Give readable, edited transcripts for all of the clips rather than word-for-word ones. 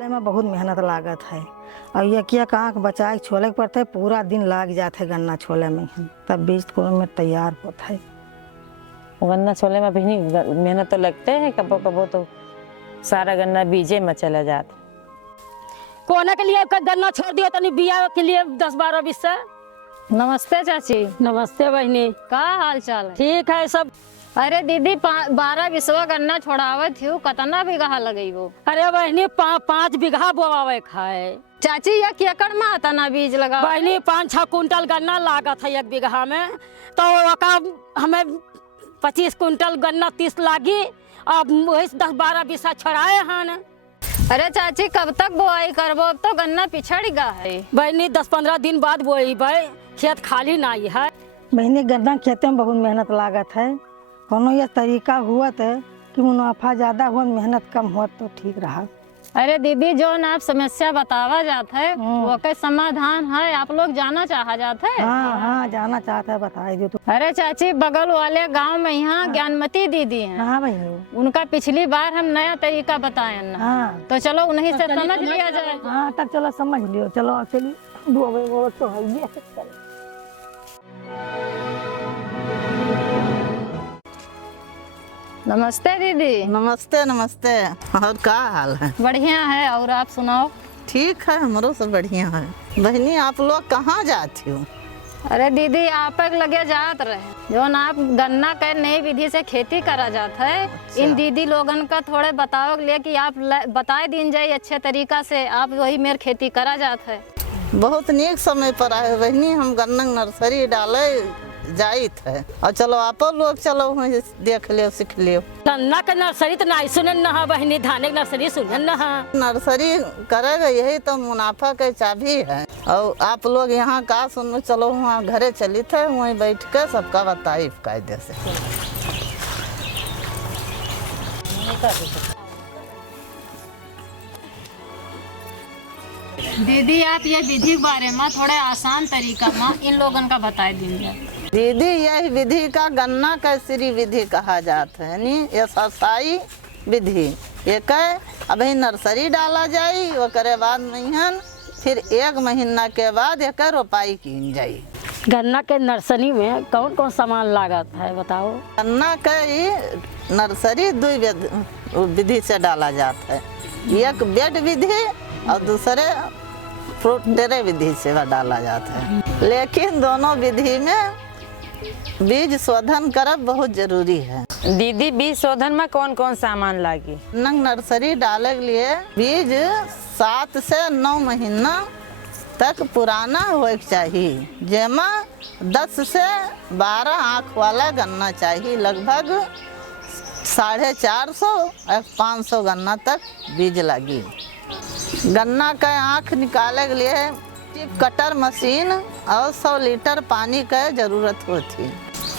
में बहुत मेहनत लागत है और ये क्या कहाँ के बचा के छोले के पड़ते पूरा दिन लाग जाते है गन्ना छोले में तब बीज को में तैयार होता है। गन्ना छोले में भी नहीं मेहनत तो लगते है, कबो कबो तो सारा गन्ना बीजे में चला जाता। कोने के लिए गन्ना छोड़ दिया तो नहीं बिया के लिए 10-12 बीस से। नमस्ते चाची। नमस्ते बहनी, का हाल चाल है? ठीक है सब। अरे दीदी 12 गन्ना छोड़ावे थी, कितना बीघा लगई वो? अरे बहनी 5 बीघा बोवावे खाए। चाची एक एकड़ में आता ना बीज लगा? बहनी 5-6 कुंटल गन्ना लागत है 1 बीघा में, तो हमें 25 कुंटल गन्ना 30 लागी। अब वही 10-12 बीसा छोड़ाए हैं। अरे चाची कब तक बोआई करबो? अब तो गन्ना पिछड़ गया है। बहनी 10-15 दिन बाद बोई भाई, खेत खाली नहीं है। बहनी गन्ना खेते में बहुत मेहनत लागत है। कोनो ये तरीका हुआ तो कि मुनाफा ज्यादा हुआ मेहनत कम हुआ तो ठीक रहा। अरे दीदी जो ना आप समस्या बतावा जाता है वो के समाधान है, आप लोग जाना चाहा जाते है? हाँ जाना चाहता है, बता दो तो। अरे चाची बगल वाले गांव में यहाँ ज्ञानमती दीदी हैं। हाँ बहनी, उनका पिछली बार हम नया तरीका बताए ना। हाँ तो चलो उन्हीं से समझ लिया जाए। हाँ तब चलो समझ लियो। चलो चलिए वो तो है ये। नमस्ते दीदी। नमस्ते नमस्ते। और का हाल है? बढ़िया है, और आप सुनाओ? ठीक है, हमरो सब बढ़िया है। बहनी आप लोग कहाँ जाती हो? अरे दीदी आप लगे जात रहे जो ना आप गन्ना के नई विधि से खेती करा जाता है। अच्छा। इन दीदी लोगन का थोड़े बताओ के लिए कि आप बताए दिन जाए अच्छे तरीका से, आप वही मेरे खेती करा जाता है। बहुत नेक समय पर आए बहनी, हम गन्ना नर्सरी डाले जाइत है। और चलो आप लोग चलो वहीं देख लियो सीख लियो। गन्ना का नर्सरी तो नहीं सुनन ना बहनी, धाने की नर्सरी सुनन ना। नर्सरी करेगा यही तो मुनाफा के चाबी है। और आप लोग यहाँ का सुनो, चलो वहाँ घरे चली थे, वहीं बैठ के सबका बताई कायदे से। दीदी आप ये विधि के बारे में थोड़े आसान तरीका में इन लोगन का बताए दीजिए। दीदी यही विधि का गन्ना कैसरी विधि कहा जाता है, यानी ये सस्ताई विधि। एक अभी नर्सरी डाला जाये, ओकरे बाद महीन फिर 1 महीना के बाद एक रोपाई की जाये। गन्ना के नर्सरी में कौन कौन सामान लागत है बताओ? गन्ना के नर्सरी 2 विधि से डाला जाता है, एक बेड विधि और दूसरे फ्रूट ट्रे विधि से डाला जाता है। लेकिन दोनों विधि में बीज शोधन करब बहुत जरूरी है। दीदी बीज शोधन में कौन कौन सामान लागी? नर्सरी डाले के लिए बीज 7 से 9 महीना तक पुराना होए के चाहिए, जेमा 10 से 12 आँख वाला गन्ना चाहिए। लगभग 450 और 500 गन्ना तक बीज लगी। गन्ना का आँख निकाले के लिए टिप कटर मशीन और 100 लीटर पानी का जरूरत होती।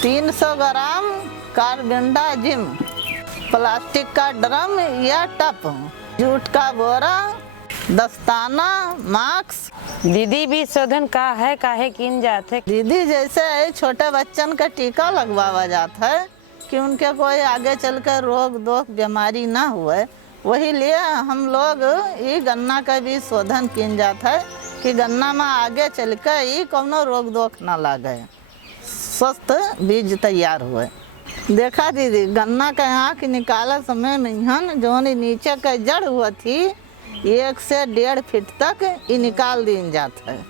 300 ग्राम कार्बेंडाजिम, प्लास्टिक का ड्रम या टप, जूट का बोरा, दस्ताना, मास्क। दीदी बीज शोधन का है, काहे किन जाते? दीदी जैसे छोटे बच्चन का टीका लगवावा जाता है कि उनके कोई आगे चलकर रोग दोख बीमारी ना हुए, वही लिए हम लोग ये गन्ना का बीज शोधन किन जाता है कि गन्ना में आगे चलकर ये कोनो रोग दोख ना लगे, स्वस्थ बीज तैयार हुए। देखा दीदी गन्ना का आँख निकाले समय में जो नीचे का जड़ हुआ थी 1 से 1.5 फीट तक ये निकाल दी जाता है।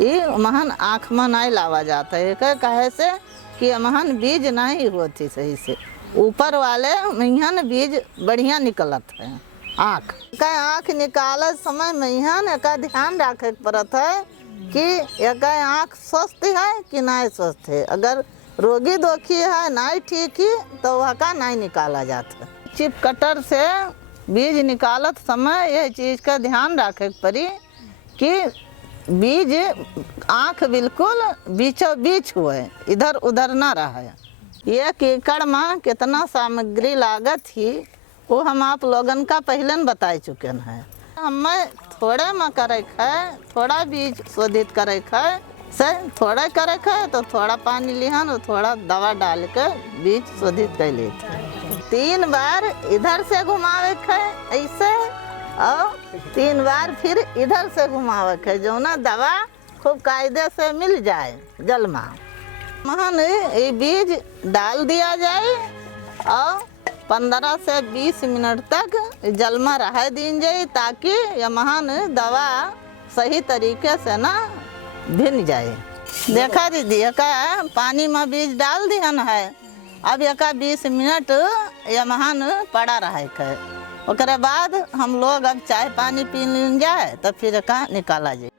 ये महन आँख में नहीं लावा जाता है, कहे से कि महन बीज नहीं होती सही से, ऊपर वाले महीन बीज बढ़िया निकलत है। आँख निकाले समय महीन का ध्यान रखे पड़ता है कि एक आँख स्वस्थ है कि नहीं स्वस्थ है। अगर रोगी दोखी है नहीं ठीक ही तो वह का नहीं निकाला जाता। चिप कटर से बीज निकालत समय यह चीज़ का ध्यान रखे पड़ी कि बीज आँख बिल्कुल बीचों बीच हुए, इधर उधर ना रहे। 1 एकड़ में कितना सामग्री लागत ही वो हम आप लोगन का पहले बताए चुके हैं। हमें थोड़े में करे है, थोड़ा बीज शोधित करे है से थोड़ा करे है तो थोड़ा पानी लिहन और थोड़ा दवा डाल के बीज शोधित कर लेते हैं। 3 बार इधर से घुमावे है ऐसे और 3 बार फिर इधर से घुमावे के जो ना दवा खूब कायदे से मिल जाए जल में। महन ये बीज डाल दिया जाए और 15 से 20 मिनट तक जल में रह दी जाए ताकि ये महन दवा सही तरीके से ना भिन जाए। देखा दीदी का पानी में बीज डाल दिहन है, अब एक 20 मिनट ये महन पड़ा रहे के। ओकरे बाद हम लोग अब चाय पानी पी लें जाए तो फिर का निकाला जाए।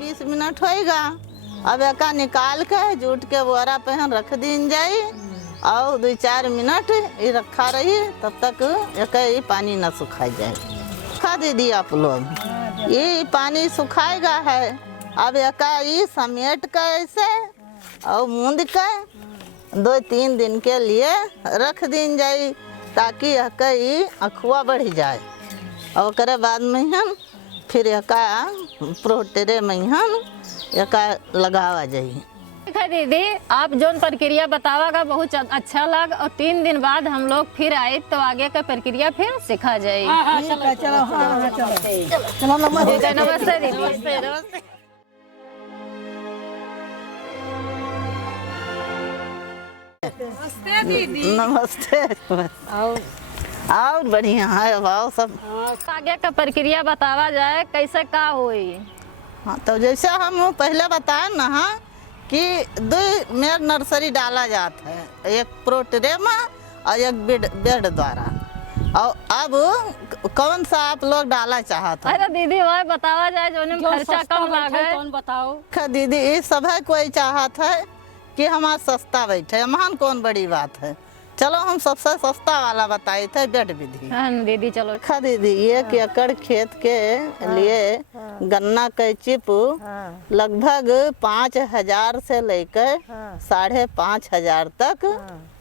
20 मिनट होएगा, अब एक निकाल के जूट के बोरा पे हम रख दी जाए और 2-4 मिनट ये रखा रही, तब तक एक पानी न सुखा जाए। खा दीदी आप लोग ये पानी सुखाएगा है, अब एक समेट के ऐसे और मूंद के 2-3 दिन के लिए रख दी जाए ताकि ये अखुआ बढ़ जाए। और उसके बाद में हम फिर प्रोटेरे में हम लगावा जाए। ठीक है दीदी, आप जो प्रक्रिया बतावागा बहुत अच्छा लग, और 3 दिन बाद हम लोग फिर आए तो आगे का प्रक्रिया फिर सिखा जाए। चलो नमस्ते दीदी। नमस्ते। और बढ़िया है भाव सब। आगे का प्रक्रिया बतावा जाए कैसे का होई। हाँ तो जैसे हम पहले बताए ना कि 2 मेर नर्सरी डाला जाता है, एक प्रोट्रे में और एक बेड द्वारा। और अब कौन सा आप लोग डाला चाहते हैं? अरे दीदी वह बतावा जाए जो खर्चा कम लागे। कौन बताओ दीदी ये सब है, कोई चाहत है कि हमारा सस्ता बैठे, महान कौन बड़ी बात है। चलो हम सबसे सस्ता वाला बताए थे बेड विधि। हाँ दीदी चलो। खा दीदी 1 एकड़ खेत के लिए गन्ना के चिप लगभग 5,000 से लेकर 5,500 तक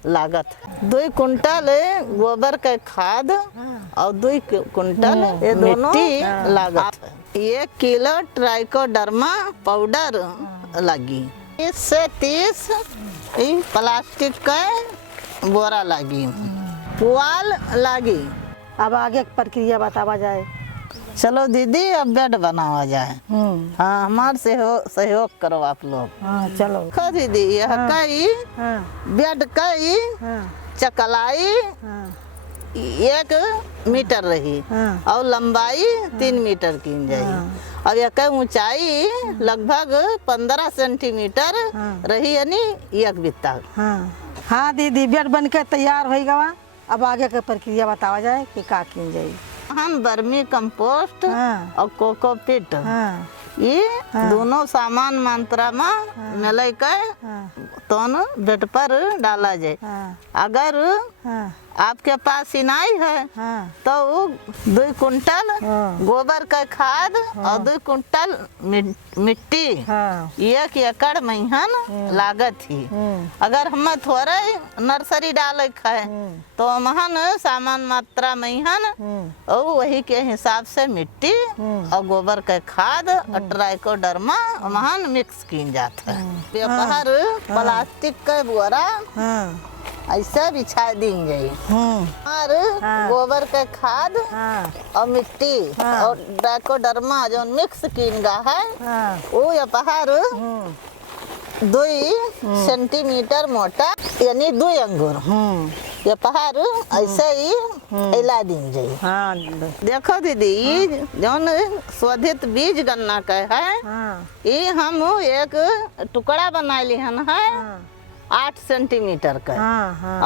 लागत है। 2 कुंटल गोबर के खाद और 2 कुंटल ये दोनों लागत है। 1 किलो ट्राइकोडर्मा पाउडर लगी। 30 से 30 प्लास्टिक का बोरा लगी, पुआल लगी। अब आगे की प्रक्रिया बतावा जाए। चलो दीदी अब बेड बनावा जाए। हाँ हमारे सहयोग करो आप लोग। हाँ चलो। खो दीदी यह कई बेड कई चकलाई 1 मीटर रही और लंबाई 3 मीटर की जाएगी। अब एक ऊंचाई लगभग 15 सेंटीमीटर रही, यानी 1 बित्ता। हाँ दीदी बेड बन के तैयार हो गवा। अब आगे की प्रक्रिया बतावा जाए कि का की जाए। हम वर्मी कंपोस्ट और कोकोपीट ये दोनों सामान मात्रा में मिल कर दोनों बेड पर डाला जाए। अगर आपके पास सिनाई है तो 2 कुंटल गोबर का खाद और 2 कुंटल मिट्टी 1 एकड़ मेहन लागत ही। अगर हम थोड़े नर्सरी डाले है तो महन सामान मात्रा मेहन और वही के हिसाब से मिट्टी और गोबर का खाद और ट्राइकोडर्मा महन मिक्स की जाता है। व्यवहार प्लास्टिक का बोरा ऐसे बिछा दी जाए और गोबर के खाद और मिट्टी और ट्राइकोडर्मा जो मिक्स कीनगा है वो ये पहाड़ 2 सेंटीमीटर मोटा यानी 2 अंगूर ये पहाड़ ऐसे ही हिला दी जाए। देखो दीदी जौन शोधित बीज गन्ना का है ये हम एक टुकड़ा बना लिहन है 8 सेंटीमीटर का।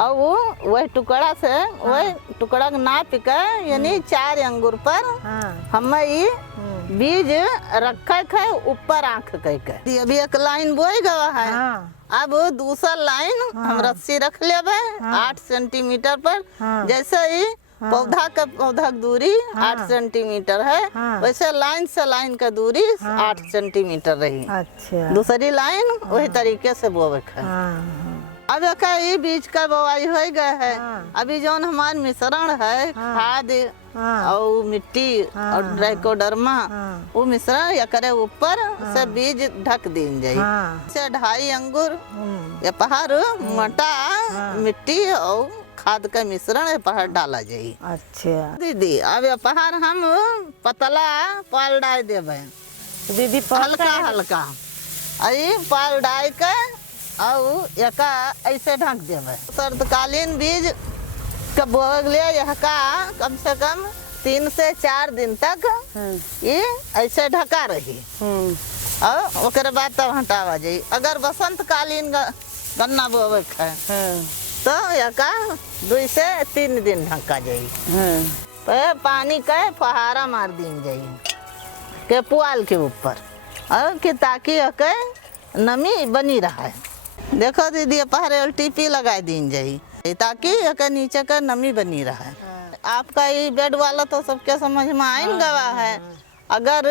और वो वही टुकड़ा से वही टुकड़ा नाप के यानी 4 अंगूर पर हम ये बीज रखे है ऊपर आँख के। अभी 1 लाइन बोई गवा है, अब दूसरा लाइन हम रस्सी रख लेवे 8 सेंटीमीटर पर। जैसे ही पौधा का पौधा दूरी 8 सेंटीमीटर है वैसे लाइन से लाइन का दूरी 8 सेंटीमीटर रही। अच्छा। दूसरी लाइन वही तरीके से बोवे है। अब ये बीज का बोवाई हो गया है। अभी जो हमारे मिश्रण है खाद और मिट्टी और ट्राइकोडर्मा वो मिश्रण या करे ऊपर से बीज ढक दी जाए से 2.5 अंगूर या पहाड़ मोटा मिट्टी और खाद का मिश्रण ये पहाड़ डाला जाई। अच्छा दीदी अब ये पहाड़ हम पतला पाल डाल देवे दीदी हल्का हल्का अरे पाल डाल के और एका ऐसे ढक देवे। शरदकालीन बीज के बोगले यहका कम से कम 3 से 4 दिन तक ये ऐसे ढका रही और ओकरे बाद तब हटावा जाई। अगर बसंत कालीन गन्ना बोवे है तो यका 2 से 3 दिन ढका जाई। पानी का फहारा मार दीन जाई के पुआल के ऊपर और कि ताकि के नमी बनी रहा है। देखो दीदी पहरे टीपी लगा दीन जाई ताकि के नीचे का नमी बनी रहा है। आपका ये बेड वाला तो सबके समझ में आइन गवा है। अगर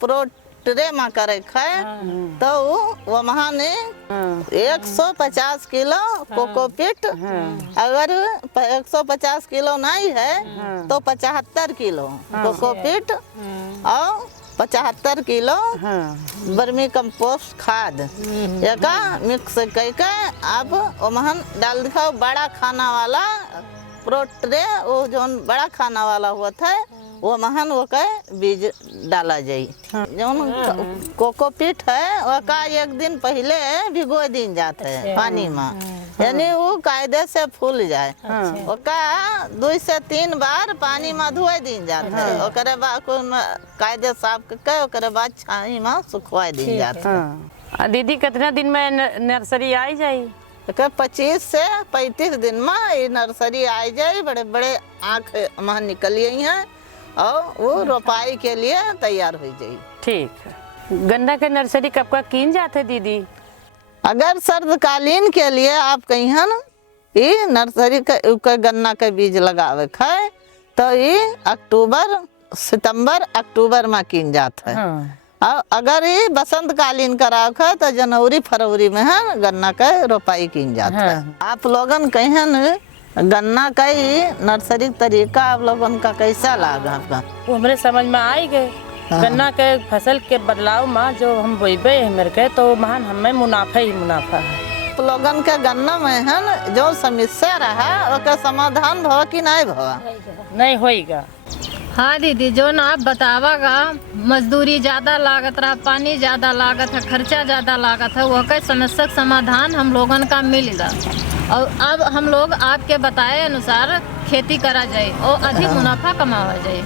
प्रोट्रे में करे है तो वो महाने 150 किलो कोकोपीट, अगर 150 किलो नहीं है तो 75 किलो कोकोपीट और 75 किलो वर्मी कंपोस्ट खाद एका मिक्स करके आप वहाँ डाल दिखाओ। बड़ा खाना वाला प्रोट्रे वो जो बड़ा खाना वाला होता है वो महान वो का बीज डाला जाई। जो कोकोपीट है वो का 1 दिन पहले भिगो दिन जाते है पानी में, यानी वो कायदे से फूल जाए। ओका 2 से 3 बार पानी में धोए दिन जाता है। ओकरे बाद कायदे साफ करके ओकरे बाद छाई में सुखवा दिन जाता है। दीदी कितना दिन में नर्सरी आई जाई? 25 से 35 दिन में ये नर्सरी आ जाए। बड़े बड़े आँख वहाँ निकल गई हैं और वो रोपाई के लिए तैयार हो जाए। ठीक। गन्ना के नर्सरी कब का कीन जाते दीदी? अगर सर्दकालीन के लिए आप कहीं ये नर्सरी का गन्ना का बीज लगावे है तो ये सितंबर अक्टूबर में कीन जाता है। और अगर ये बसंत कालीन कराव है तो जनवरी फरवरी में है गन्ना का रोपाई की जाता है। आप लोगन कहें गन्ना का ही नर्सरी तरीका आप लोगन का कैसा लगा आपका? वो हमारे समझ में आई गए। गन्ना के फसल के बदलाव में जो हम बोबे है मेरे के तो महान हमें मुनाफा ही मुनाफा है। आप लोगन के गन्ना में है जो समस्या रहा उसका समाधान भवा कि नहीं भवा? नहीं होएगा। हाँ दीदी, जो ना आप बतावागा मजदूरी ज़्यादा लागत रहा, पानी ज़्यादा लागत है, खर्चा ज़्यादा लागत है, वह का समस्या समाधान हम लोगन का मिलेगा। और अब हम लोग आपके बताए अनुसार खेती करा जाए और अधिक मुनाफा कमावा जाए।